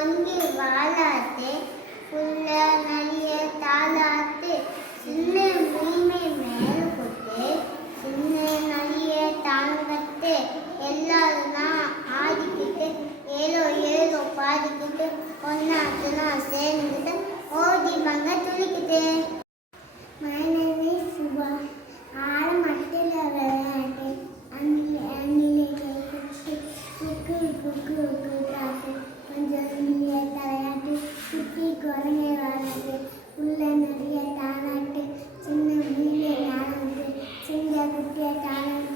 பொங்கி வாழாத்து புள்ள நிறைய தாளாத்து சின்ன மீமை மேல் கொட்டு சின்ன நிறைய தாங்கத்து எல்லாரும் ஆடிக்கிட்டு ஏதோ ஏதோ பாடிக்கிட்டு ஒன்னாச்சுனா சேர்ந்துக்கிட்டு ஓடி பங்க துளிக்குது. My name is Subha. ஆடு மட்டில் விளையாட்டு அண்ணிலே கைக்குச்சு குக்கு குக்கு குக்கு காட்டு கொஞ்சம் நீயே தலையாட்டு குட்டி குரங்கே வாழாட்டு உள்ள நிறைய தாளாட்டு சின்ன மீனே நாளாட்டு சின்ன குட்டிய தாளாட்டு